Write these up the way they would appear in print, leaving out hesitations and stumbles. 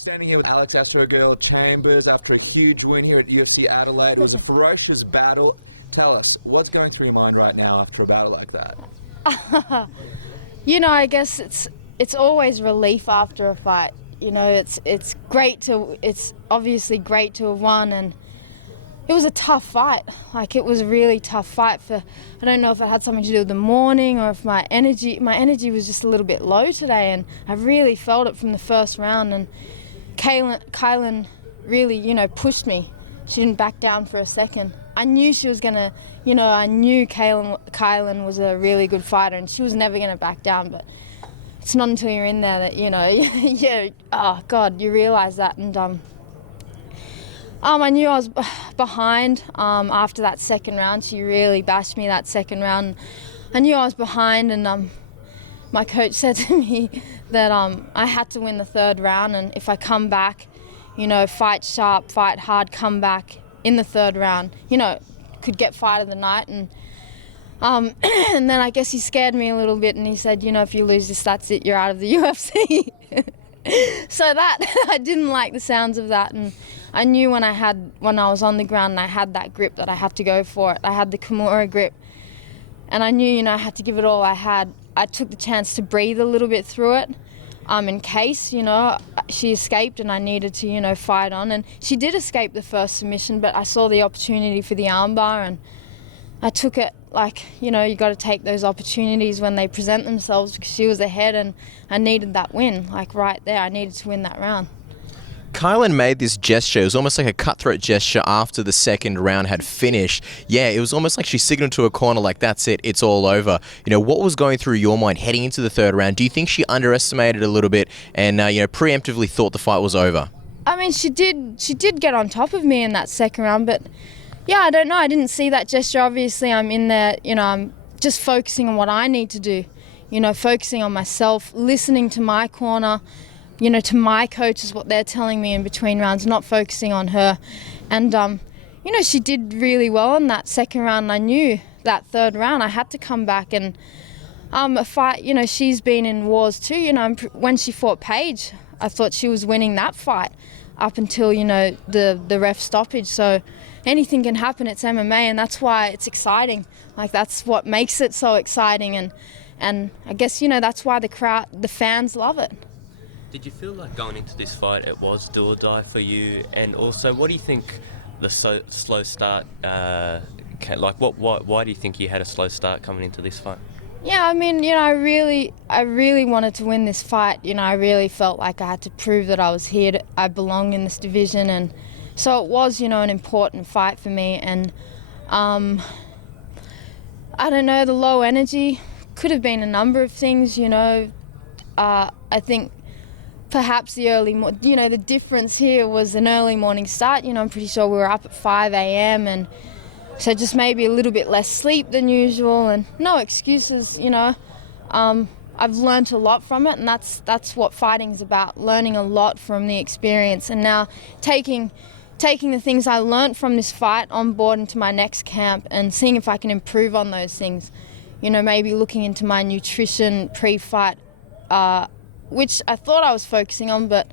Standing here with Alex Girl Chambers after a huge win here at UFC Adelaide. It was a ferocious battle. Tell us, what's going through your mind right now after a battle like that? I guess it's always relief after a fight. It's obviously great to have won, and it was a tough fight. It was a really tough fight. I don't know if it had something to do with the morning or if my energy was just a little bit low today, and I really felt it from the first round. And Kylan really, pushed me. She didn't back down for a second. I knew she was gonna, I knew Kylan was a really good fighter, and she was never gonna back down. But it's not until you're in there that, oh God, you realise that. And I knew I was behind after that second round. She really bashed me that second round. I knew I was behind, and my coach said to me that I had to win the third round, and if I come back, fight sharp, fight hard, come back in the third round, could get fight of the night. And and then I guess he scared me a little bit, and he said, if you lose this, that's it, you're out of the UFC. So that, I didn't like the sounds of that, and I knew when I was on the ground and I had that grip that I had to go for it. I had the Kimura grip, and I knew, I had to give it all I had. I took the chance to breathe a little bit through it, in case, she escaped and I needed to, fight on. And she did escape the first submission, but I saw the opportunity for the armbar, and I took it. You got to take those opportunities when they present themselves, because she was ahead and I needed that win, right there. I needed to win that round. Kylan made this gesture. It was almost like a cutthroat gesture after the second round had finished. Yeah, it was almost like she signaled to a corner like, that's it, it's all over. What was going through your mind heading into the third round? Do you think she underestimated a little bit and, preemptively thought the fight was over? I mean, she did get on top of me in that second round, but yeah, I don't know. I didn't see that gesture. Obviously, I'm in there, I'm just focusing on what I need to do, focusing on myself, listening to my corner, to my coaches, what they're telling me in between rounds, not focusing on her. And, she did really well in that second round. And I knew that third round I had to come back and a fight, she's been in wars too. When she fought Paige, I thought she was winning that fight up until, the ref stoppage. So anything can happen. It's MMA, and that's why it's exciting. That's what makes it so exciting. And I guess, that's why the fans love it. Did you feel like going into this fight it was do or die for you? And also, what do you think the slow start, why do you think you had a slow start coming into this fight? Yeah, I mean, I really wanted to win this fight. I really felt like I had to prove that I was here, I belong in this division. And so it was, an important fight for me. And I don't know, the low energy could have been a number of things, I think perhaps the difference here was an early morning start. I'm pretty sure we were up at 5 a.m. and so just maybe a little bit less sleep than usual, and no excuses, I've learnt a lot from it, and that's what fighting's about, learning a lot from the experience, and now taking the things I learnt from this fight on board into my next camp and seeing if I can improve on those things. Maybe looking into my nutrition pre-fight, which I thought I was focusing on, but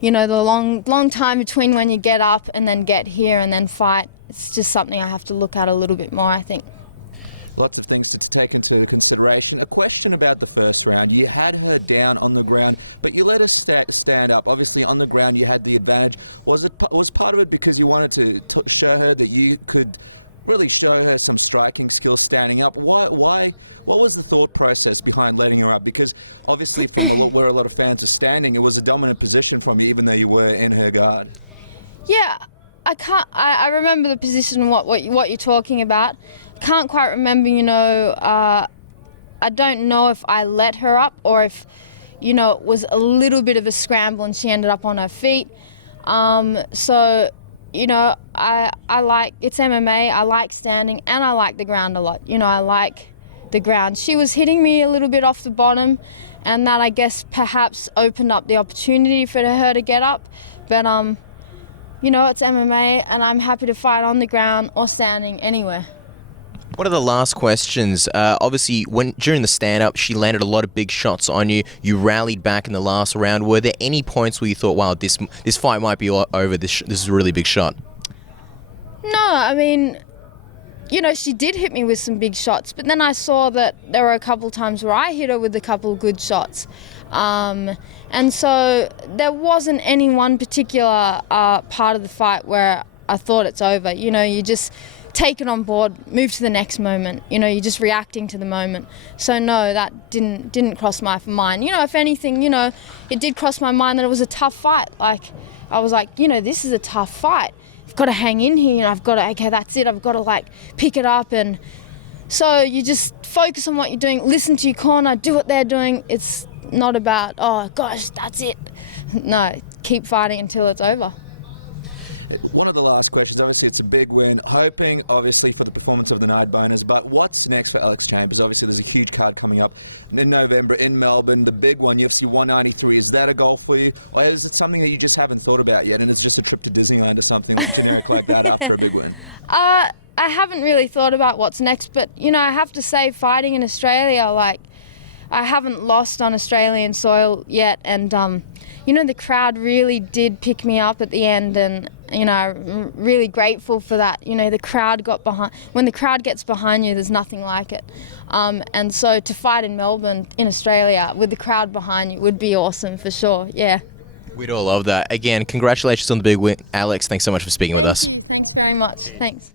the long time between when you get up and then get here and then fight, it's just something I have to look at a little bit more, I think. Lots of things to take into consideration. A question about the first round. You had her down on the ground, but you let her stand up. Obviously, on the ground, you had the advantage. Was part of it because you wanted to show her that you could really show her some striking skills standing up? Why? What was the thought process behind letting her up? Because obviously, from where a lot of fans are standing, it was a dominant position from you, even though you were in her guard. Yeah, I remember the position, what you're talking about. Can't quite remember, I don't know if I let her up or if, it was a little bit of a scramble and she ended up on her feet. So, I like, it's MMA, I like standing and I like the ground a lot. I like the ground. She was hitting me a little bit off the bottom, and that, I guess, perhaps opened up the opportunity for her to get up. But, it's MMA, and I'm happy to fight on the ground or standing anywhere. One of the last questions, obviously, during the stand-up, she landed a lot of big shots on you. You rallied back in the last round. Were there any points where you thought, wow, this fight might be over, this is a really big shot? No, I mean, you know, she did hit me with some big shots, but then I saw that there were a couple times where I hit her with a couple of good shots. And so there wasn't any one particular part of the fight where I thought it's over. You know, you just take it on board, move to the next moment. You know, you're just reacting to the moment. So no, that didn't cross my mind. You know, if anything, you know, it did cross my mind that it was a tough fight. Like, I was like, you know, this is a tough fight. I've got to hang in here, you know, I've got to, okay, that's it, I've got to like pick it up. And so you just focus on what you're doing, listen to your corner, do what they're doing. It's not about, oh gosh, that's it. No, keep fighting until it's over. One of the last questions, obviously it's a big win, hoping obviously for the performance of the night bonus, but what's next for Alex Chambers? Obviously there's a huge card coming up in November in Melbourne, the big one, UFC 193. Is that a goal for you, or is it something that you just haven't thought about yet and it's just a trip to Disneyland or something like generic like that after a big win? I haven't really thought about what's next, but you know, I have to say, fighting in Australia, like, I haven't lost on Australian soil yet, and you know, the crowd really did pick me up at the end, and you know, I'm really grateful for that. You know, the crowd got behind. When the crowd gets behind you, there's nothing like it. And so to fight in Melbourne, in Australia, with the crowd behind you would be awesome for sure. Yeah. We'd all love that. Again, congratulations on the big win, Alex. Thanks so much for speaking with us. Thanks very much. Thanks.